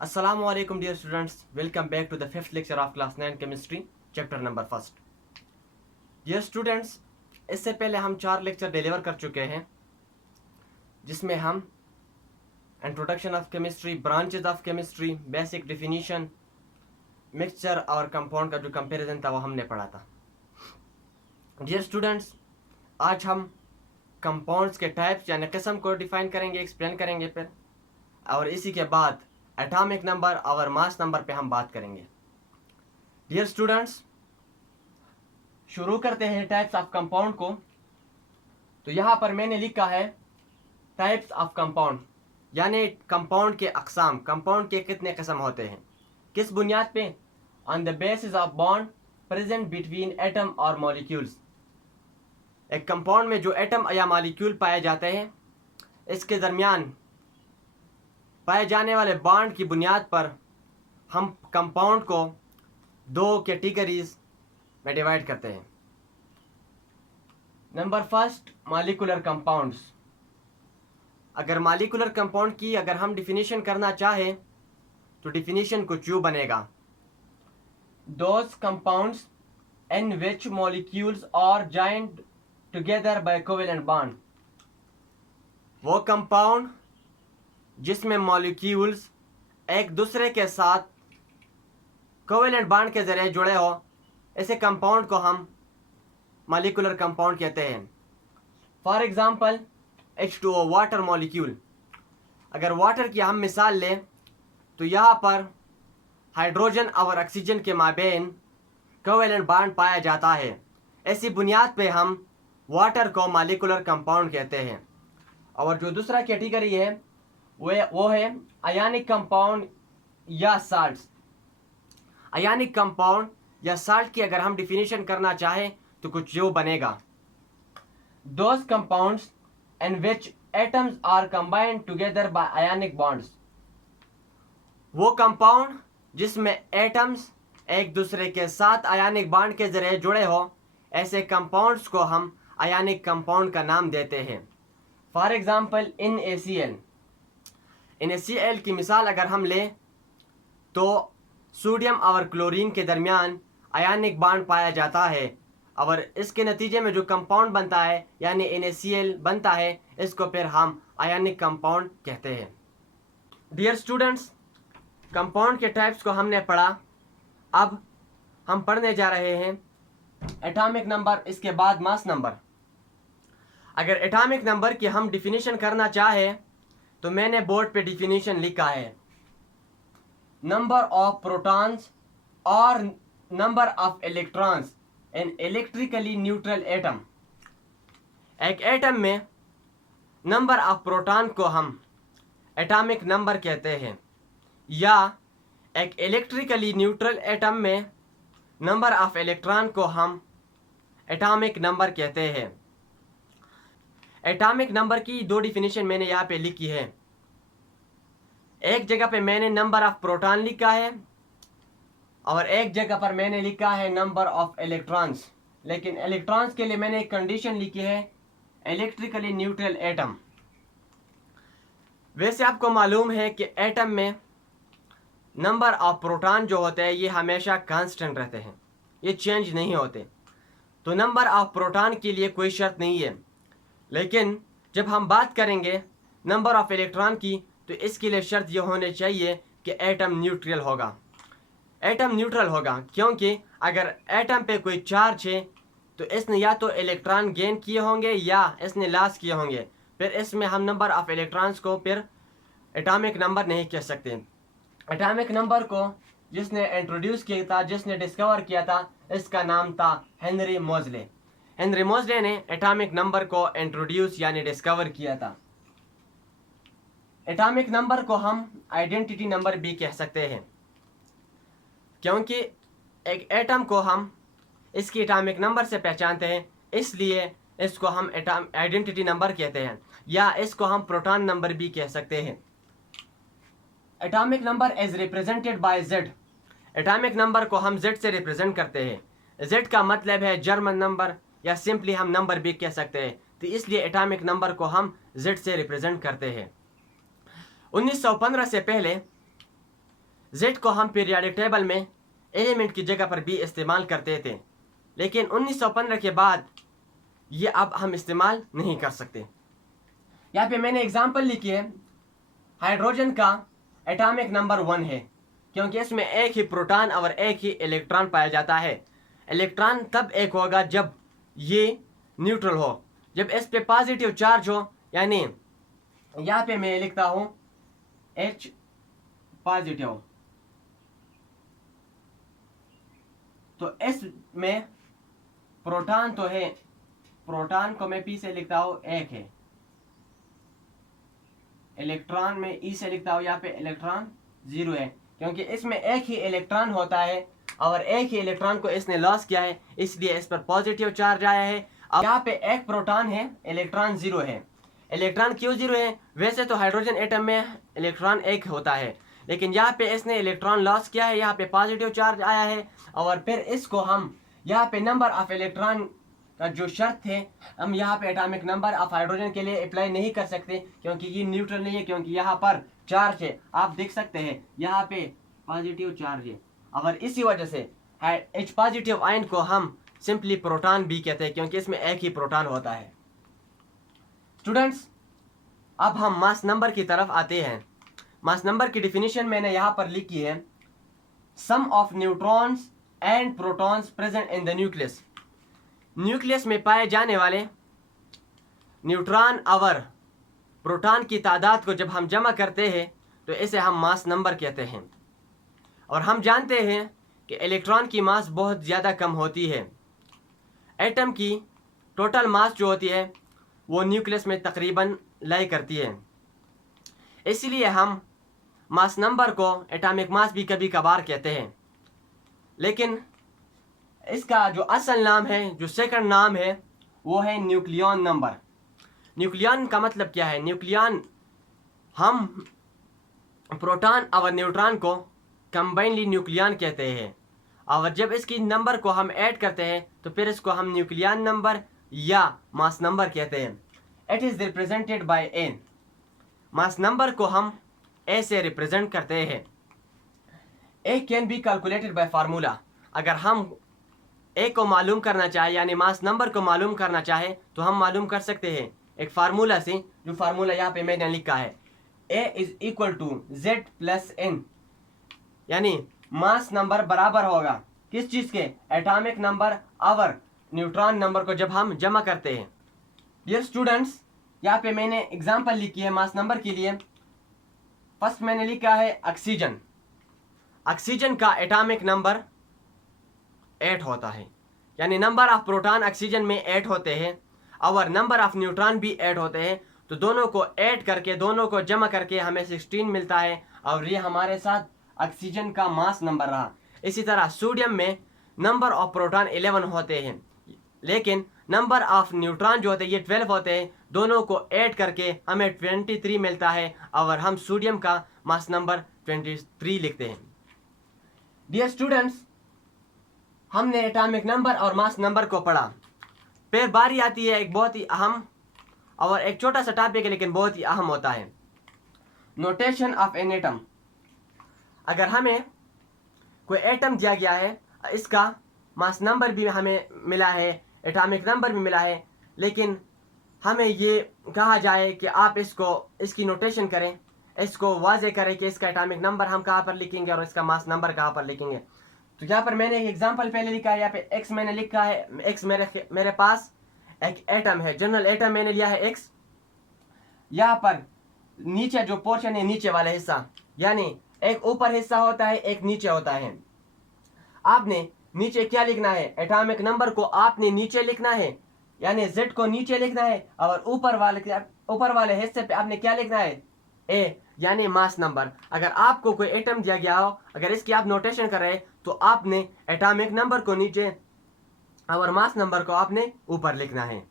Assalamu alaikum dear students, welcome back to the 5th lecture of class 9 chemistry chapter number 1st. Dear students, इससे पहले हम 4 lecture deliver कर चुके हैं जिसमें हम introduction of chemistry, branches of chemistry, basic definition, mixture और compound का जो कंपैरिजन था वो हमने पढ़ा था. डियर स्टूडेंट्स, आज हम कंपाउंड्स के टाइप्स यानी किस्म को डिफाइन करेंगे, एक्सप्लेन करेंगे फिर, और इसी के बाद एटॉमिक नंबर और मास नंबर पे हम बात करेंगे. डियर स्टूडेंट्स, शुरू करते हैं टाइप्स ऑफ कंपाउंड को. तो यहाँ पर मैंने लिखा है टाइप्स ऑफ कंपाउंड, यानी कंपाउंड के अकसाम, कंपाउंड के कितने किस्म होते हैं, किस बुनियाद पे? On the basis of bond present between atom और मॉलिक्यूल्स. एक कंपाउंड में जो एटम या मॉलिक्यूल पाए जाते हैं, इसके दरमियान पाए जाने वाले बॉन्ड की बुनियाद पर हम कंपाउंड को दो कैटेगरीज में डिवाइड करते हैं. Number first, molecular compounds. अगर मॉलिक्यूलर कंपाउंड की अगर हम डिफिनीशन करना चाहें तो डिफिनीशन कुछ यूं बनेगा: those compounds in which molecules are joined together by covalent bond. वो कंपाउंड जिसमें मॉलिक्यूल्स एक दूसरे के साथ कोवेलेंट बॉन्ड के जरिए जुड़े हो, ऐसे कंपाउंड को हम मॉलिक्यूलर कंपाउंड कहते हैं. For example H2O, water molecule. अगर वाटर की हम मिसाल लें तो यहाँ पर हाइड्रोजन और ऑक्सीजन के माबेन कोवेलेंट बॉन्ड पाया जाता है. ऐसी बुनियाद पे हम वाटर को मॉलिक्यूलर कंपाउंड कहते हैं. और जो दूसरा कैटेगरी है वो है आयनिक कंपाउंड या साल्ट्स. आयनिक कंपाउंड या साल्ट की अगर हम डिफिनीशन करना चाहें तो कुछ जो बनेगा: those compounds in which atoms are combined together by ionic bonds. वो कंपाउंड जिसमें एटम्स एक दूसरे के साथ आयनिक बॉन्ड के जरिए जुड़े हो, ऐसे कंपाउंड्स को हम आयनिक कंपाउंड का नाम देते हैं. For example NaCl. NaCl की मिसाल अगर हम लें तो सोडियम और क्लोरीन के दरमियान आयनिक बॉन्ड पाया जाता है और इसके नतीजे में जो कंपाउंड बनता है यानी NaCl बनता है, इसको फिर हम आयनिक कंपाउंड कहते हैं. डियर स्टूडेंट्स, कंपाउंड के टाइप्स को हमने पढ़ा. अब हम पढ़ने जा रहे हैं एटॉमिक नंबर, इसके बाद मास नंबर. अगर एटॉमिक नंबर की हम डिफिनीशन करना चाहें तो मैंने बोर्ड पे डिफिनीशन लिखा है: नंबर ऑफ प्रोटॉन्स और number of electrons in electrically neutral atom. एक एटम में नंबर ऑफ प्रोटॉन को हम एटॉमिक नंबर कहते हैं, या एक इलेक्ट्रिकली न्यूट्रल एटम में नंबर ऑफ इलेक्ट्रॉन को हम एटॉमिक नंबर कहते हैं. एटॉमिक नंबर की दो डिफिनीशन मैंने यहाँ पे लिखी है. एक जगह पे मैंने नंबर ऑफ प्रोटॉन लिखा है और एक जगह पर मैंने लिखा है नंबर ऑफ इलेक्ट्रॉन्स. लेकिन इलेक्ट्रॉन्स के लिए मैंने एक कंडीशन लिखी है, इलेक्ट्रिकली न्यूट्रल एटम. वैसे आपको मालूम है कि एटम में नंबर ऑफ प्रोटॉन जो होते हैं ये हमेशा कांस्टेंट रहते हैं, ये चेंज नहीं होते. तो नंबर ऑफ प्रोटॉन के लिए कोई शर्त नहीं है. लेकिन जब हम बात करेंगे नंबर ऑफ इलेक्ट्रॉन की तो इसके लिए शर्त यह होनी चाहिए कि एटम न्यूट्रल होगा. एटम न्यूट्रल होगा क्योंकि अगर एटम पे कोई चार्ज है तो इसने या तो इलेक्ट्रॉन गेन किए होंगे या इसने लॉस किए होंगे, फिर इसमें हम नंबर ऑफ इलेक्ट्रॉन्स को फिर एटॉमिक नंबर नहीं कह सकते. एटॉमिक नंबर को जिसने इंट्रोड्यूस किया था, जिसने डिस्कवर किया था, इसका नाम था हेनरी मोज़ले. हेनरी मोज़ले ने एटॉमिक नंबर को इंट्रोड्यूस यानी डिस्कवर किया था. एटॉमिक नंबर को हम आइडेंटिटी नंबर भी कह सकते हैं क्योंकि एक एटम को हम इसकी एटॉमिक नंबर से पहचानते हैं, इसलिए इसको हम आइडेंटिटी नंबर कहते हैं, या इसको हम प्रोटॉन नंबर भी कह सकते हैं. Atomic number is represented by Z. Atomic number को हम Z से रिप्रेजेंट करते हैं. Z का मतलब है जर्मन नंबर, या सिंपली हम नंबर भी कह सकते हैं. तो इसलिए एटॉमिक नंबर को हम Z से रिप्रेजेंट करते हैं. 1915 से पहले जेड को हम पीरियोडिक टेबल में एलिमेंट की जगह पर भी इस्तेमाल करते थे, लेकिन 1915 के बाद ये अब हम इस्तेमाल नहीं कर सकते। यहाँ पे मैंने एग्जांपल लिखी है, हाइड्रोजन का एटॉमिक नंबर 1 है, क्योंकि इसमें एक ही प्रोटॉन और एक ही इलेक्ट्रॉन पाया जाता है। इलेक्ट्रॉन तब एक होगा जब ये न्यूट्रल हो, जब इस पे पॉजिटिव चार्ज हो, यानी यहाँ पे मैं लिखता हूँ H पॉजिटिव, तो इसमें प्रोटॉन तो है, प्रोटॉन को मैं P से लिखता हूँ 1 है, इलेक्ट्रॉन में E से लिखता हूँ यहाँ पे इलेक्ट्रॉन 0 है, क्योंकि इसमें एक ही इलेक्ट्रॉन होता है और एक ही इलेक्ट्रॉन को इसने लॉस किया है, इसलिए इस पर पॉजिटिव चार्ज आया है। अब यहाँ पे एक प्रोटॉन है, इलेक्ट्रॉन 0 है। इलेक्ट्रॉन क्यों 0 है? वैसे तो हाइड्रोजन एटम में इलेक्ट्रॉन 1 होता है, लेकिन यहाँ पे इसने इलेक्ट्रॉन लॉस किया है, यहाँ पे पॉजिटिव चार्ज आया है, और फिर इसको हम यहाँ पे नंबर ऑफ इलेक्ट्रॉन का जो शर्त है, हम यहाँ पे एटॉमिक नंबर ऑफ हाइड्रोजन के लिए अप्लाई नहीं कर सकते, क्योंकि ये न्यूट्रल नहीं है, क्योंकि यहाँ पर चार्ज है, आप देख सकते हैं यहाँ पे पॉजिटिव चार्ज है, और इसी वजह से H पॉजिटिव आयन को हम सिंपली प्रोटॉन भी कहते हैं, क्योंकि इसमें एक ही प्रोटॉन होता है। स्टूडेंट्स, अब हम मास नंबर की तरफ आते हैं। मास नंबर की डिफिनीशन मैंने यहाँ पर लिखी है, sum of neutrons and protons present in the nucleus. Nucleus में पाए जाने वाले न्यूट्रॉन और प्रोटॉन की तादाद को जब हम जमा करते हैं तो इसे हम मास नंबर कहते हैं। और हम जानते हैं कि इलेक्ट्रॉन की मास बहुत ज़्यादा कम होती है। एटम की टोटल मास जो होती है वो न्यूक्लियस में तकरीबन लाई करती है, इसलिए हम मास नंबर को एटॉमिक मास भी कभी कभार कहते हैं, लेकिन इसका जो असल नाम है, जो सेकंड नाम है, वो है न्यूक्लियन नंबर। न्यूक्लियन का मतलब क्या है? न्यूक्लियन, हम प्रोटॉन और न्यूट्रॉन को कंबाइनली न्यूक्लियन कहते हैं, और जब इसकी नंबर को हम ऐड करते हैं तो फिर इसको हम न्यूक्लियन नंबर या मास नंबर कहते हैं। It is represented by A. Mass number को हम ए से रिप्रेजेंट करते हैं। A can be calculated by formula. अगर हम ए को मालूम करना चाहे, यानी मास नंबर को मालूम करना चाहे, तो हम मालूम कर सकते हैं एक फार्मूला से, जो फार्मूला यहाँ पे मैंने लिखा है, A is equal to Z plus N, यानी मास नंबर बराबर होगा किस चीज़ के? एटॉमिक नंबर और न्यूट्रॉन नंबर को जब हम जमा करते हैं। डियर स्टूडेंट्स, यहाँ पे मैंने एग्जांपल लिखी है मास नंबर के लिए। फर्स्ट मैंने लिखा है ऑक्सीजन। ऑक्सीजन का एटॉमिक नंबर 8 होता है, यानी नंबर ऑफ प्रोटॉन ऑक्सीजन में 8 होते हैं और नंबर ऑफ न्यूट्रॉन भी 8 होते हैं, तो दोनों को ऐड करके, दोनों को जमा करके हमें 16 मिलता है, और ये हमारे साथ ऑक्सीजन का मास नंबर रहा। इसी तरह सोडियम में नंबर ऑफ प्रोटॉन 11 होते हैं, लेकिन नंबर ऑफ न्यूट्रॉन जो होते हैं ये 12 होते हैं, दोनों को ऐड करके हमें 23 मिलता है, और हम सोडियम का मास नंबर 23 लिखते हैं। डियर स्टूडेंट्स, हमने एटॉमिक नंबर और मास नंबर को पढ़ा। फिर बारी आती है एक बहुत ही अहम और एक छोटा सा टॉपिक है, लेकिन बहुत ही अहम होता है, नोटेशन ऑफ एन एटम। अगर हमें कोई एटम दिया गया है, इसका मास नंबर भी हमें मिला है, एटॉमिक नंबर भी मिला है, लेकिन हमें ये कहा जाए कि आप इसकी नोटेशन करें, इसको वाज़े करें कि इसका एटॉमिक नंबर हम कहाँ पर लिखेंगे और इसका मास नंबर कहाँ पर लिखेंगे। तो यहाँ पर मैंने एक एग्जांपल पहले लिखा है, यहाँ पे एक्स मैंने लिखा है। एक्स मेरे पास एक एटम है, जनरल एटम मैंने लिया है एक्स। यहाँ पर नीचे जो पोर्शन है, नीचे वाला हिस्सा, यानी एक ऊपर हिस्सा होता है, एक नीचे होता है। आपने नीचे क्या लिखना है? एटॉमिक नंबर को आपने नीचे लिखना है, यानी Z को नीचे लिखना है, और ऊपर वाले हिस्से पे आपने क्या लिखना है? A, यानी मास नंबर। अगर आपको कोई एटम दिया गया हो, अगर इसकी आप नोटेशन कर रहे हैं, तो आपने एटॉमिक नंबर को नीचे और मास नंबर को आपने ऊपर लिखना है।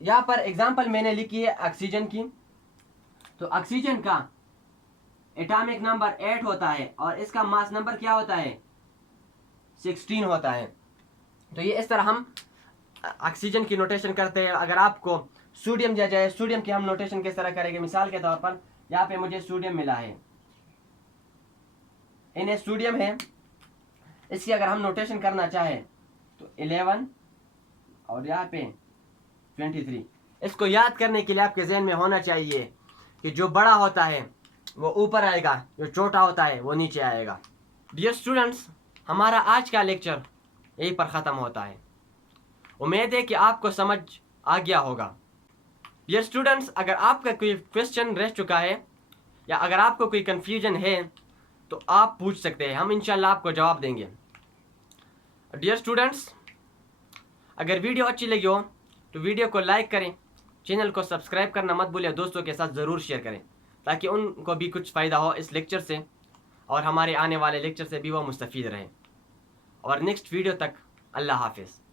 यहाँ पर एग्जांपल मैंने लिखी है ऑक्सीजन की। तो ऑक्सीजन का एटॉमिक नंबर 8 होता है और इसका मास नंबर क्या होता है? 16 होता है। तो ये इस तरह हम ऑक्सीजन की नोटेशन करते हैं। अगर आपको सोडियम दिया जाए, सोडियम की हम नोटेशन किस तरह करेंगे? मिसाल के तौर पर यहाँ पे मुझे सोडियम मिला है, Na सोडियम है, इसकी अगर हम नोटेशन करना चाहें तो 11 और यहाँ पे 23। इसको याद करने के लिए आपके जहन में होना चाहिए कि जो बड़ा होता है वो ऊपर आएगा, जो छोटा होता है वो नीचे आएगा। डियर स्टूडेंट्स, हमारा आज का लेक्चर यहीं पर ख़त्म होता है। उम्मीद है कि आपको समझ आ गया होगा। डियर स्टूडेंट्स, अगर आपका कोई क्वेश्चन रह चुका है या अगर आपको कोई कन्फ्यूजन है तो आप पूछ सकते हैं, हम इंशाल्लाह आपको जवाब देंगे। डियर स्टूडेंट्स, अगर वीडियो अच्छी लगी हो तो वीडियो को लाइक करें, चैनल को सब्सक्राइब करना मत भूलिए, दोस्तों के साथ ज़रूर शेयर करें ताकि उनको भी कुछ फ़ायदा हो इस लेक्चर से और हमारे आने वाले लेक्चर से भी वो मुस्तफ़ीद रहें। और नेक्स्ट वीडियो तक अल्लाह हाफिज़।